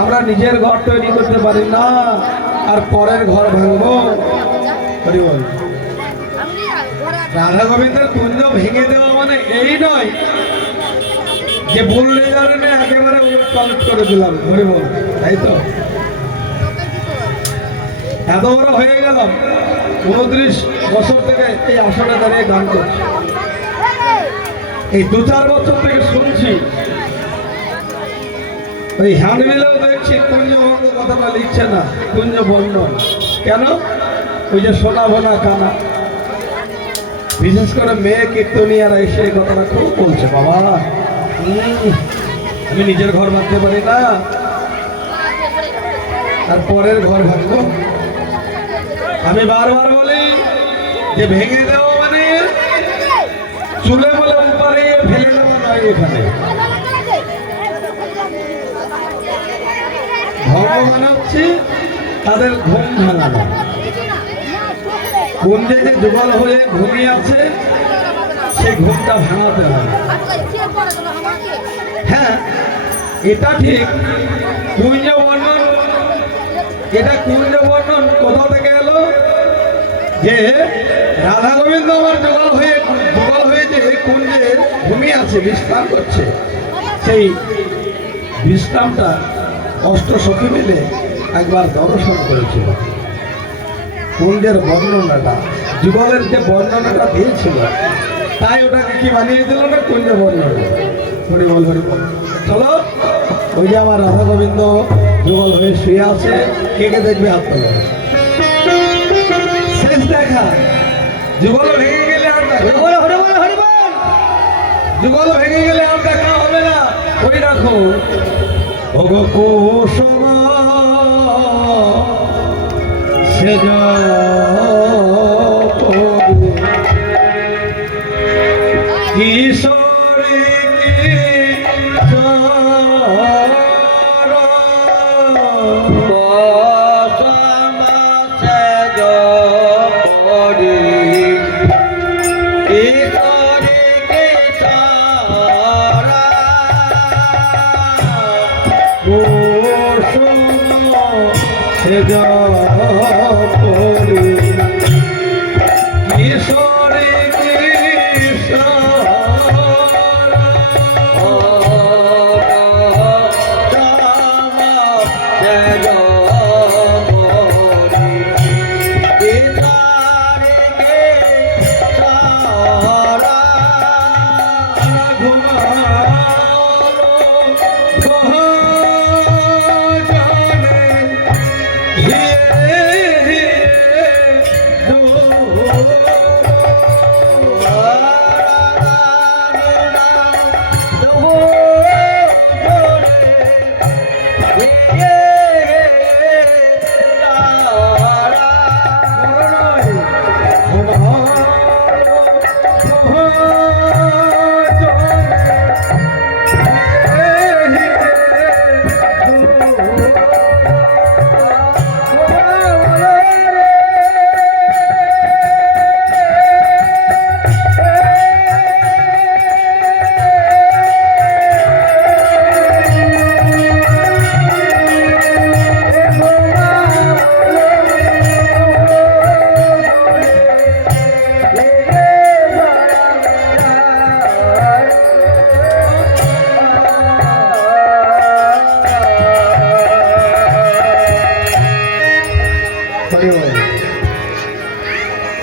আমরা নিজের ঘর তৈরি করতে পারি না আর পরের ঘর ভাঙবো। রাধা গোবিন্দের কুঞ্জ ভেঙে দেওয়া মানে এই নয় যে বললে যাবে না একেবারে উলট করে দিলাম, হরি বল, তাই তো? এত বড় হয়ে গেলাম, 29 বছর থেকে এই আসনে দাঁড়িয়ে গান করছি। এই 2-4 বছর থেকে শুনছি, ওই হ্যান্ডবিলেও দেখছি কুঞ্জভঙ্গ কথাটা লিখছে না, কুঞ্জ বর্ণন। কেন? ওই যে সোনা ভোনা কানা, বিশেষ করে মেয়ে কীর্তনিয়ারা এসে এই কথাটা খুব বলছে, বাবা আমি নিজের ঘর ভাঙতে পারি না আর পরের ঘর ভাঙবো। আমি বারবার বলি যে ভেঙে দেওয়া মানে চুলে বলে উপরে ফেলে দেওয়া নয়। এখানে ধর্ম মানে হচ্ছে তাদের ঘুম ভাঙানো। কুঞ্জে যে যুগল হয়ে ঘুমিয়ে আছে সেই ঘুমটা ভাঙাতে হবে। হ্যাঁ, এটা ঠিক। কুঞ্জ বর্ণন, এটা কুঞ্জ বর্ণন কোথা থেকে এলো? যে রাধা গোবিন্দ আমার যুগল হয়ে যে কুঞ্জে ঘুমিয়ে আছে, বিশ্রাম করছে, সেই বিশ্রামটা অষ্টসখী মিলে একবার দর্শন করেছিল। কুঞ্জের বর্ণনাটা, যুগলের যে বর্ণনাটা দিয়েছিল, তাই ওটাকে কি বানিয়ে দিল না কুঞ্জ বর্ণনা। হরি বল, হরি বল। চলো, ওই যে আমার রাধা গোবিন্দ যুগল হয়ে শুয়ে আছে, কে কে দেখবে হাত তোলো। শেষ দেখা, যুগল ভেঙে গেলে আর যুগল ভেঙে গেলে আর দেখা হবে না। ওই রাখো ওগো কুসুমা সেজ কিশোরী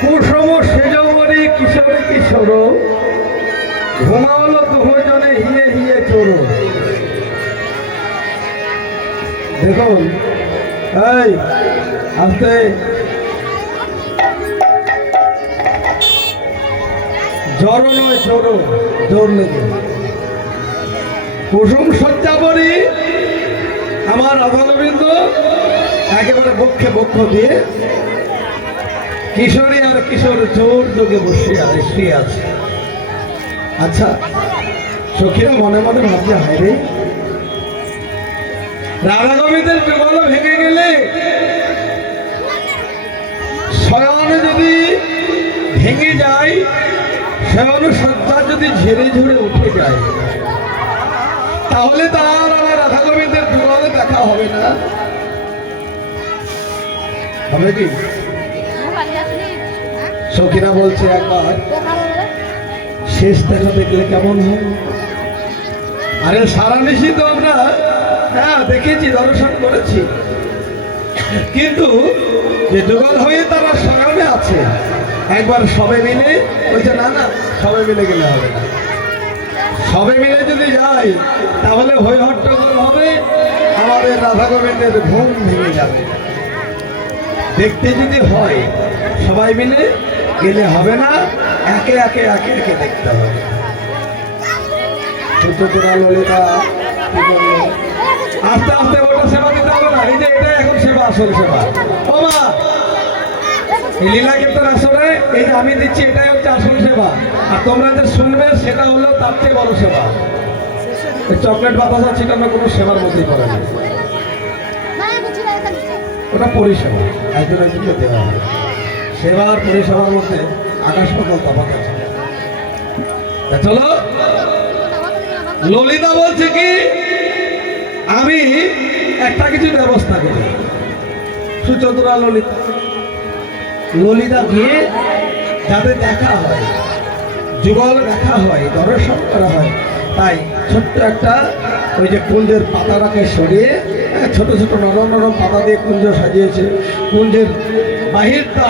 কুসুম সেজমরি কিশোরী কিশোর ঘুমাওলো দুজনে হিয়ে হিয়ে চোর। দেখুন, এই আসতে জ্বর নয় চোর, জোর লেগে কুসুম শয্যা পরি আমার রাধা গোবিন্দ একেবারে বক্ষে বক্ষ দিয়ে কিশোরী আর কিশোর জোর যোগে শুয়ে আছে। আচ্ছা, সখীরা মনে মনে ভাবছে, হায় রে, রাধা গোবিন্দের যুগল ভেঙে গেলে শয়ন যদি ভেঙে যায়, শয়ন শয্যা যদি ঝেড়ে ঝরে উঠে যায়, তাহলে তার আমার রাধা গোবিন্দের যুগলে দেখা হবে না? হবে কি? সখীরা বলছে একবার শেষ দেখা দেখলে কেমন হয়? আরে সারা নিশি তো আমরা দেখেছি, দর্শন করেছি, কিন্তু যে যুগল হয়ে তারা শয়নে আছে, একবার সবে মিলে বলছে না না সবে মিলে গেলে হবে না। সবে মিলে যদি যাই তাহলে হই হট্টগোল হবে, আমাদের রাধা গোবিন্দের ঘুম ভেঙে যাবে। দেখতে যদি হয় সবাই মিলে গেলে হবে না, একে একে একে একে দেখতে হবে। ছোট তোরা ললিতা কি বললো, আস্তে আস্তে ওটা সেবা দিতে হবে না। এই যে এটা এখন সেবা, আসল সেবা। ও মা, এই লীলা কীর্তন আসলে এই যে আমি দিচ্ছি এটাই হচ্ছে আসল সেবা, আর তোমরা যে শুনবে সেটা হলো তার চেয়ে বড় সেবা। চকলেট বাতাসা ছিটানো কোনো সেবার মধ্যেই পড়ে না, ওটা পরিষেবা, একজন একজনকে দেওয়া হয়। সেবার পরিষেবার মধ্যে আকাশ পাতাল তফাৎ আছে। চলো, ললিতা বলছে কি আমি একটা কিছু ব্যবস্থা করি। সুচতুরা ললিতা, ললিতা গিয়ে যাতে দেখা হয়, যুগল দেখা হয়, দর্শন করা হয়, তাই ছোট্ট একটা ওই যে কুঞ্জের পাতাটাকে সরিয়ে ছোট ছোট নরম নরম পাতা দিয়ে কুঞ্জ সাজিয়েছে। কুঞ্জের বাহিরটা,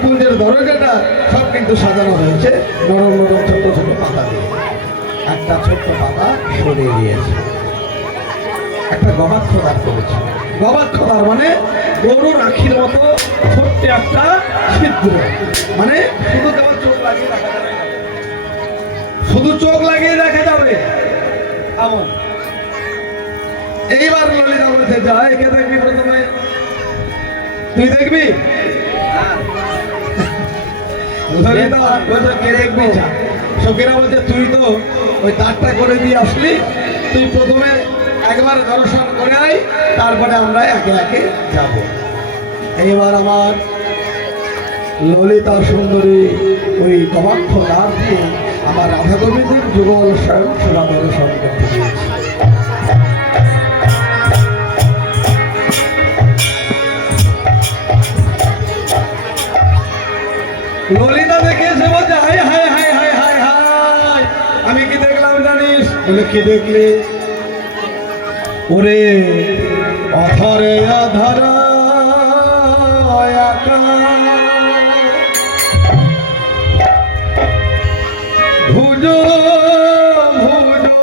কুঞ্জের দরজাটা সব কিন্তু সাজানো হয়েছে নরম নরম ছোট ছোট পাতা দিয়ে। একটা ছোট্ট পাতা সরিয়ে দিয়েছে, একটা গবাক্ষ দাঁড় করেছে। গবাক্ষ দাঁড় মানে গরুর আখির মতো ছোট্ট একটা ছিদ্র, মানে শুধু তোমার চোখ লাগিয়ে দেখা যাবে, শুধু চোখ লাগিয়ে দেখা যাবে এমন। এইবার ললিতা বলছে যাই, কে দেখবি প্রথমে? তুই দেখবি? ললিতা বলছে কে দেখবি? সখীরা বলছে তুই তো ওই দাঁড়টা করে দিয়ে আসলি, তুই প্রথমে একবার দর্শন করে আয়, তারপরে আমরা একে একে যাব। এইবার আমার ললিতা সুন্দরী ওই গবাক্ষ দ্বার দিয়ে আমার রাধা গোবিন্দের যুগল স্বয়ং সেবা দর্শন করতে দিয়েছে। ললিতা দেখে এসে বলছে high high high high high high, আমি কি দেখলাম জানিস? বলে কি দেখলি? ওরে অধরে অধর ভুজো ভুজো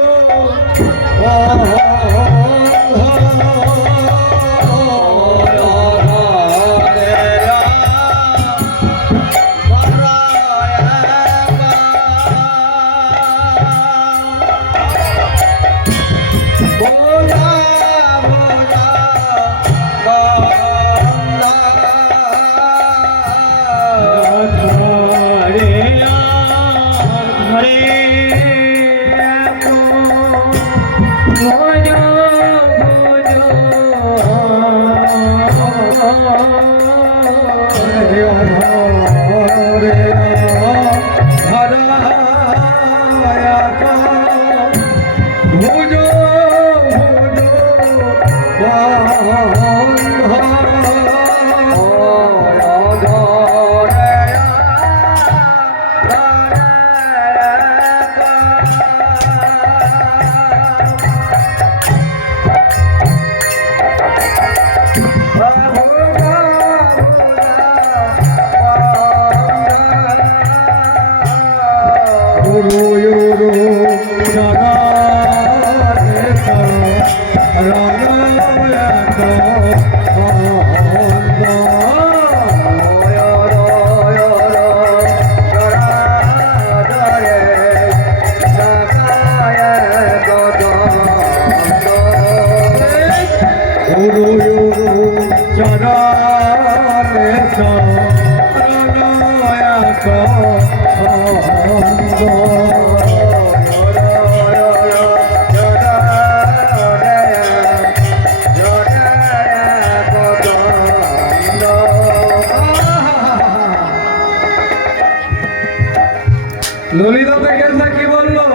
ললিতা থেকে কি বললো?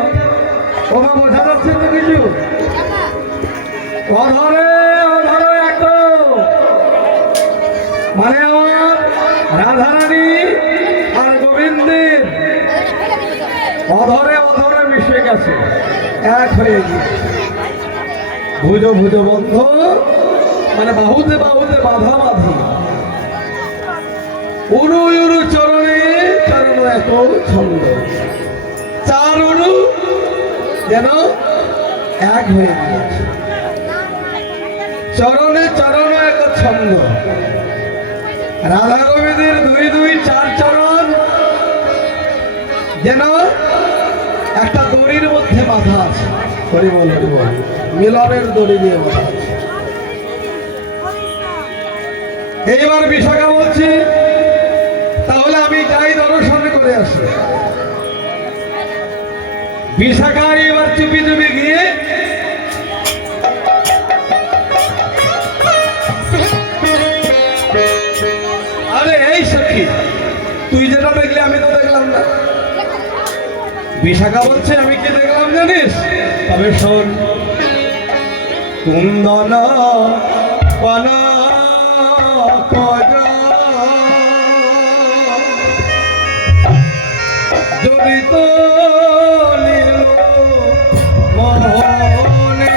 ওমা বোঝা যাচ্ছে তো কিছু? অধরে অধরে মানে আমার রাধারানী আর গোবিন্দের অধরে অধরে মিশে গেছে, এক হয়ে গিয়েছে। ভুজ ভুজ বন্ধ মানে বাহুতে বাহুতে বাধা বাঁধি, উরু উরু চরণে চরণ এক ছন্দ, চার উরু যেন এক হয়ে গিয়েছে। চরণে চরণ এক ছন্দ, রাধা গোবিন্দের দুই দুই চার চরণ যেন একটা দড়ির মধ্যে বাঁধা আছে। হরি বল হরি বল, মিলনের দড়ি দিয়ে বাঁধা আছে। এইবার বিশাখা বলছি তাহলে আমি যাই দর্শন করে আসি। বিশাখা এবার চুপি চুপি গিয়ে আরে এই সখী, তুই যেটা দেখলি আমি তো দেখলাম না। বিশাখা বলছে আমি কি দেখলাম জানিস? তবে শোন, কুন্দন পানা জড়িত নীল মোহনে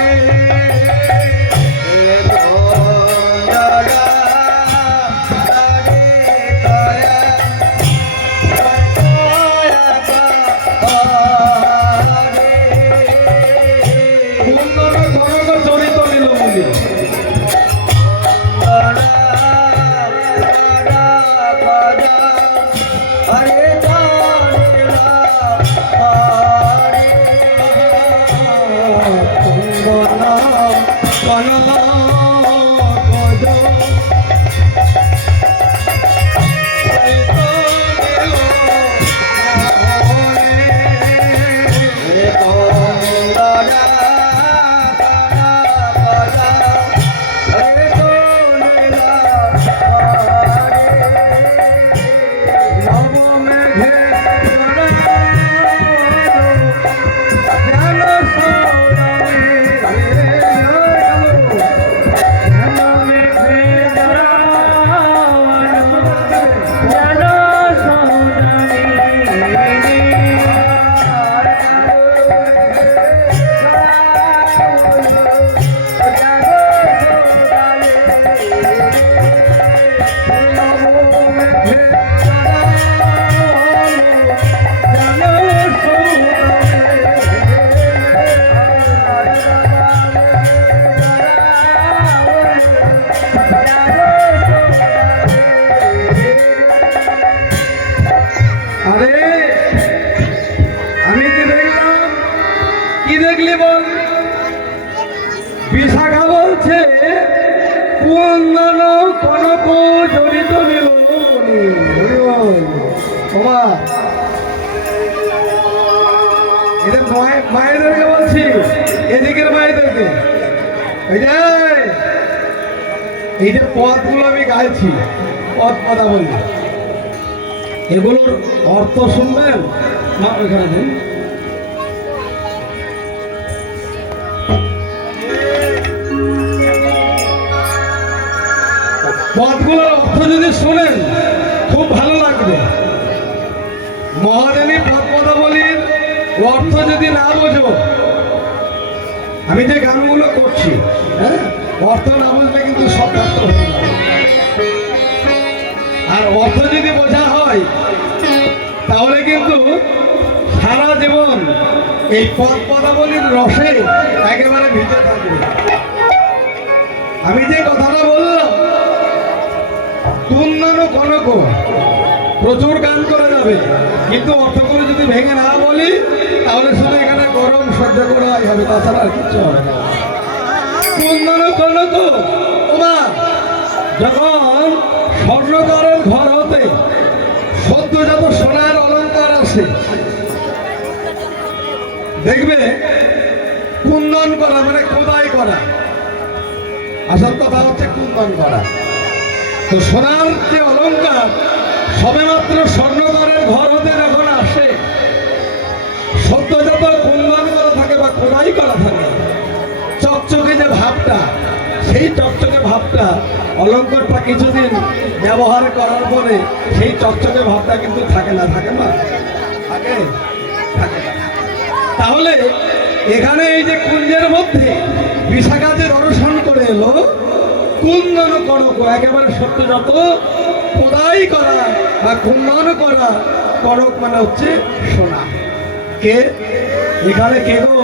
বিশাখা বলছে কুন্দন কনক জড়িত নীল এদের মায়েদেরকে বলছি, এদিকের মায়েদেরকে এই যে পদগুলো আমি গাইছি, পদ কথা বলছি, এগুলোর অর্থ শুনবেন। এখানে দিন পদগুলোর অর্থ যদি শোনেন খুব ভালো লাগবে। মহাদেবী পদ পদাবলীর অর্থ যদি না বোঝো, আমি যে গানগুলো করছি হ্যাঁ, অর্থ না বুঝলে কিন্তু সব ব্যর্থ হয়ে যাবে। আর অর্থ যদি বোঝা হয় তাহলে কিন্তু সারা জীবন এই পদ পদাবলীর রসে একেবারে ভিজে থাকবে। আমি যে কথাটা বললাম কুন্দন কনক, প্রচুর গান করা যাবে, কিন্তু অর্থগুলো যদি ভেঙে না বলি তাহলে শুধু এখানে গরম সহ্য করাই হবে, তাছাড়া আর কিছু হবে না। কুন্দন কনক তোমার যখন স্বর্ণকারের ঘর হতে সদ্যজাত সোনার অলঙ্কার আসে, দেখবে কুন্দন করা মানে খোদাই করা, আসল কথা হচ্ছে কুন্দন করা। তো সোনার যে অলঙ্কার সবেমাত্র স্বর্ণকারের ঘর হতে যখন আসে, সদ্যজাত কুন্দন করা থাকে বা খোদাই করা থাকে, চকচকে যে ভাবটা, সেই চকচকে ভাবটা, অলঙ্কারটা কিছুদিন ব্যবহার করার পরে সেই চকচকে ভাবটা কিন্তু থাকে না, থাকে না, থাকে থাকে না। তাহলে এখানে এই যে কুঞ্জের মধ্যে বিশাখা যে দর্শন করে এলো, কুন্দন কনক, একেবারে সত্যজাত খোদাই করা বা কুন্দন করা, কনক মানে হচ্ছে সোনা। কে এখানে কে গো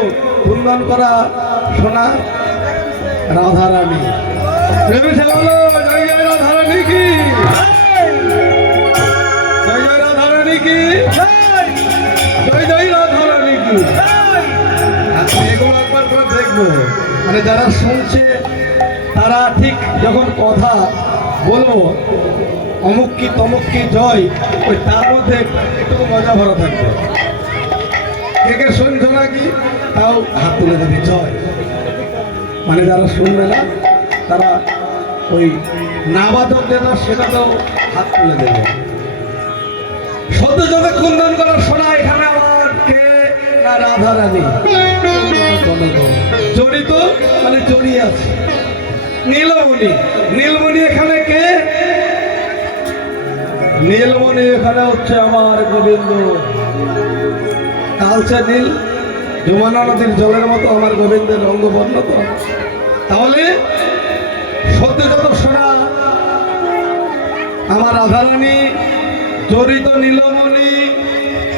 কুন্দন করা সোনা? রাধারানী। বলো জয় জয় রাধারানী কি, জয় জয় রাধারানী কি, জয় জয় রাধারানী কি। এগুলো একবার করে দেখবো, মানে যারা শুনছে তারা ঠিক যখন কথা বলবো অমুক কি তমুক কি জয়, ওই তার মধ্যে একটু মজা ভরা থাকবে। কে কে শুনছো নাকি তাও হাত তুলে দেবে জয়, মানে যারা শুনবে না তারা ওই নাবাদক যেটা সেটাতেও হাত তুলে দেবে। সদ্য যাতে কুন্দন করা শোনা এখানে আমার কে না রাধারানী জড়িত, মানে জড়িয়ে আছে। নীলমণি, নীলমণি এখানে কে? নীলমণি এখানে হচ্ছে আমার গোবিন্দ। কালচে নীল, যমুনা নদীর জলের মতো আমার গোবিন্দের রঙ্গবর্ণ। তো তাহলে সত্য যত সোনা আমার রাধারানী জড়িত। নীলমণি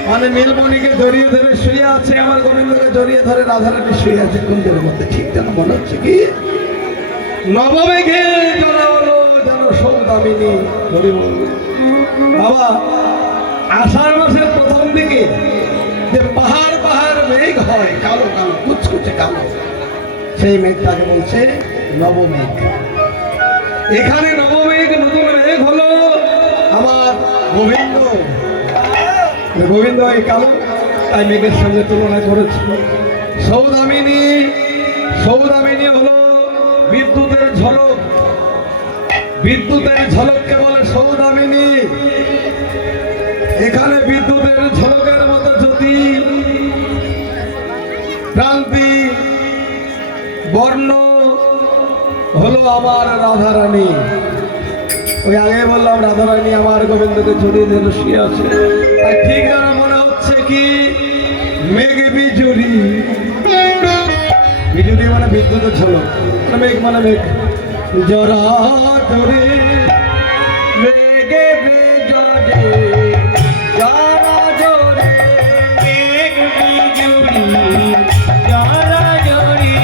মানে নীলমণিকে জড়িয়ে ধরে শুয়ে আছে, আমার গোবিন্দকে জড়িয়ে ধরে রাধারানী শুয়ে আছে কুঞ্জের মধ্যে। ঠিক যেন মনে হচ্ছে কি নবমেঘে জড়া হলো যেন সৌদামিনী। বাবা আষাঢ় মাসের প্রথম দিকে যে পাহাড় পাহাড় মেঘ হয়, কালো কালো কুচকুচে কালো, সেই মেঘটাকে বলছে নবমেঘ। এখানে নবমেঘ, নতুন মেঘ হলো আমার গোবিন্দ। গোবিন্দ এই কালো, তাই মেঘের সঙ্গে তুলনা করেছে। সৌদামিনী, সৌদামিনী হলো বিদ্যুতের ঝলক, বিদ্যুতের ঝলককে বলে সৌদামিনী। এখানে বিদ্যুতের ঝলকের মতো জ্যোতি, ক্রান্তি, বর্ণ হলো আমার রাধারানী। ওই আগে বললাম রাধারানী আমার গোবিন্দকে জড়িয়ে ধরে শুয়ে আছে। আর ঠিক যেন মনে হচ্ছে কি মেঘ বিজুরি, বিজুরি মানে বিদ্যুতের ঝলক, মেঘ মানে মেঘ। জরা জরে মেঘে বিজরে, জরা জরে মেঘ বিজুরি, জরা জরে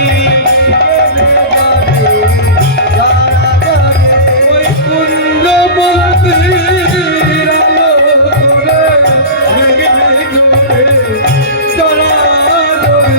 জরা জরে। ওই কুঞ্জ মন্দির আলো করে মেঘ বিজুরে, জরা জরে।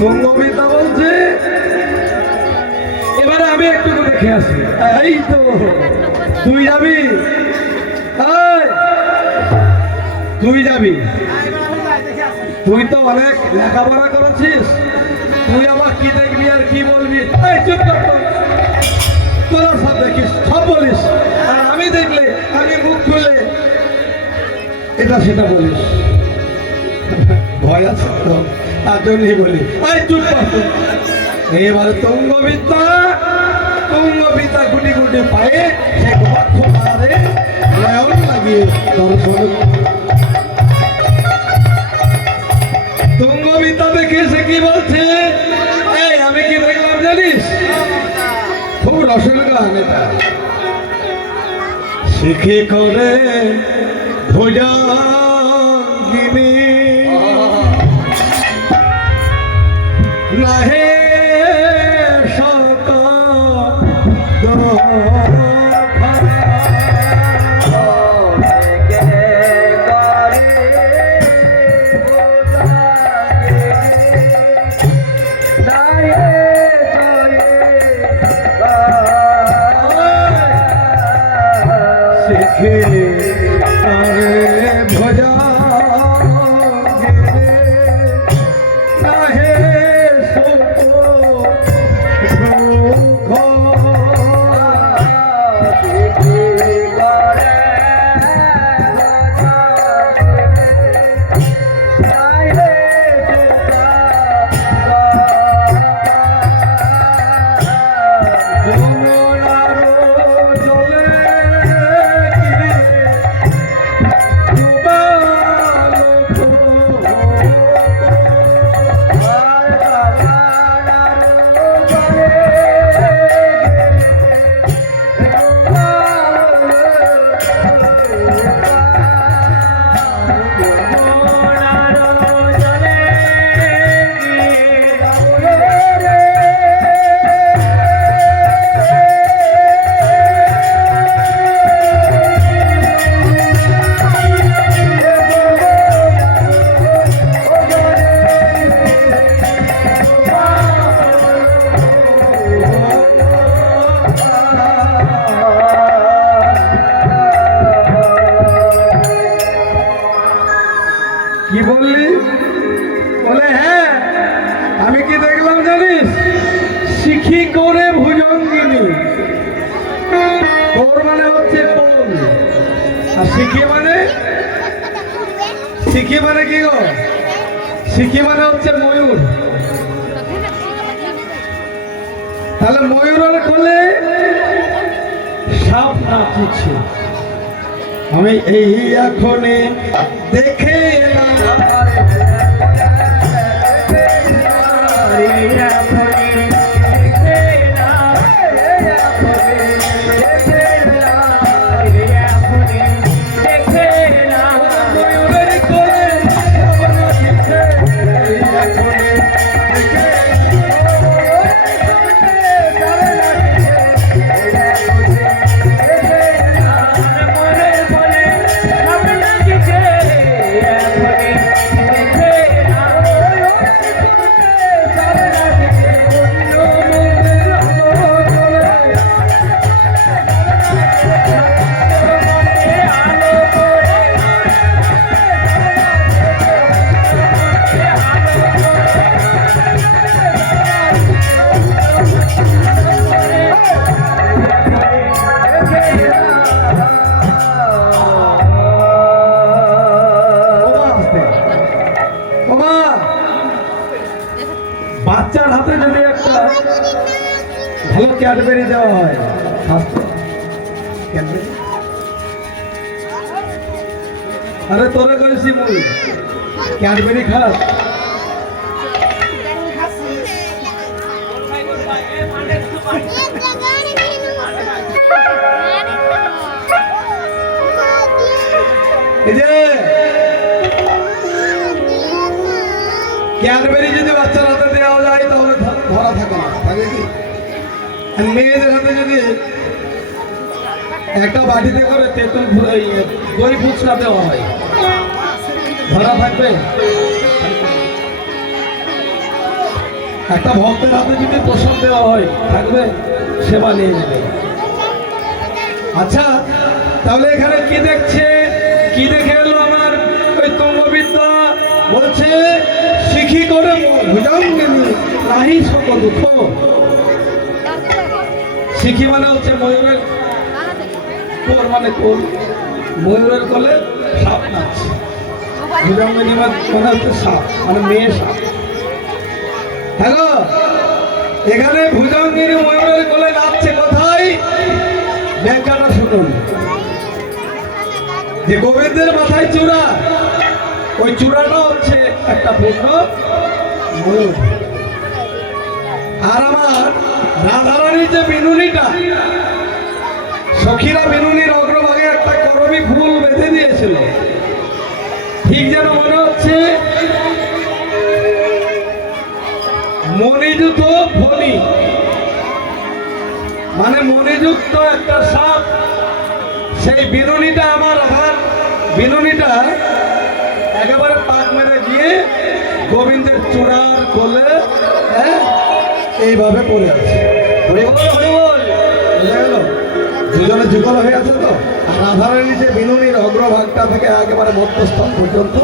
বঙ্গবিতা বলছে এবারে আমি একটু দেখে আসি। এই তো তুই যাবি, তুই যাবি, তুই তো অনেক লেখাপড়া করেছিস, তুই আবার কি দেখবি আর কি বলবি? চুপ কর, তোরা সব দেখিস, সব বলিস, আর আমি দেখলে আমি মুখ খুলে এটা সেটা বলিস। ভয় আছে তো, তার জন্যই বলি চুপ কর। এবারে তুঙ্গবিদ্যা, তুঙ্গবিদ্যা গুটি গুটি পায়ে সে গবাক্ষ পাহাড়ে নয়ন লাগিয়ে দর্শন। তুঙ্গ তুঙ্গবিদ্যা দেখে সে কি বলছে, এই আমি কি দেখলাম জানিস, খুব রসের গান এটা। শিখে করে ভুজঙ্গিনী রাহে কি বললি? বলে হ্যাঁ আমি কি দেখলাম জানিস, শিখি করে ভুজঙ্গিনী। কোর মানে হচ্ছে কোল, আর শিখি মানে কি গো? শিখি মানে হচ্ছে ময়ূর। তাহলে ময়ূরের কোলে সাপ নাচিছে। আমি এই এখনে দেখে বাচ্চার হাতে যদি একটা ভালো ক্যাডবেরি দেওয়া হয়, আরে তোরে করেছি মুই ক্যাডবেরি খাস, এই যে ক্যাডবেরি যদি বাচ্চার হাতে দেওয়া যায় তাহলে ধরা থাকে না, থাকে কি? মেয়েদের হাতে যদি একটা বাটিতে করে তেঁতুল দই ফুচকা দেওয়া হয়, ধরা থাকবে? একটা ভক্তের হাতে যদি প্রসাদ দেওয়া হয় থাকবে? সেবা নিয়ে যাবে। আচ্ছা তাহলে এখানে কি দেখছে, কি দেখে এলো আমার ওই তুঙ্গবিদ্যা? বলছে শিখি করে ভুজঙ্গিনী নাহি শোক দুঃখ। শিখি মানে হচ্ছে ময়ূরের কোর, মানে কোল, ময়ূরের কোলে সাপ নাচছে। ভুজঙ্গিনী মানে হচ্ছে সাপ, মানে মেয়ে সাপ। হ্যালো, এখানে ভুজঙ্গিনী ময়ূরের কোলে নাচছে কোথায়? ব্যাখ্যাটা শুনুন। যে গোবিন্দের মাথায় চূড়া, ওই চূড়াটা হচ্ছে একটা পূর্ণ ময়ূর। আর আমার রাধারানীর যে বিনুনিটা, সখীরা বিনুনির অগ্রভাগে একটা করবী ফুল বেঁধে দিয়েছিল, ঠিক যেন মনে হচ্ছে মণিযুক্ত ফণি, মানে মণিযুক্ত একটা সাপ। সেই বিনুনিটা, আমার রাধার বিনুনিটা একেবারে পাক মেরে গিয়ে গোবিন্দের চূড়ার কোলে, হ্যাঁ, এইভাবে পড়ে আছে। বুঝা গেল? দুজনে যুগল হয়ে আছে তো। আর রাধারানী যে বিনুনির অগ্রভাগটা থেকে একেবারে মধ্যস্থল পর্যন্ত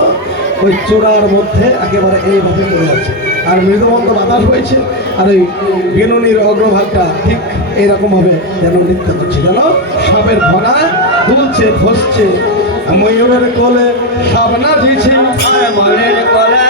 ওই চূড়ার মধ্যে একেবারে এইভাবে পড়ে আছে। আর মৃদুমন্দ বাতাস হয়েছে, আর ওই বিনুনির অগ্রভাগটা ঠিক এইরকম ভাবে যেন নৃত্য করছে, যেন সাপের ভরা দুলছে, ফসছে। ময়ূরের কোলে সাপ নাচিছে, মনের কোলে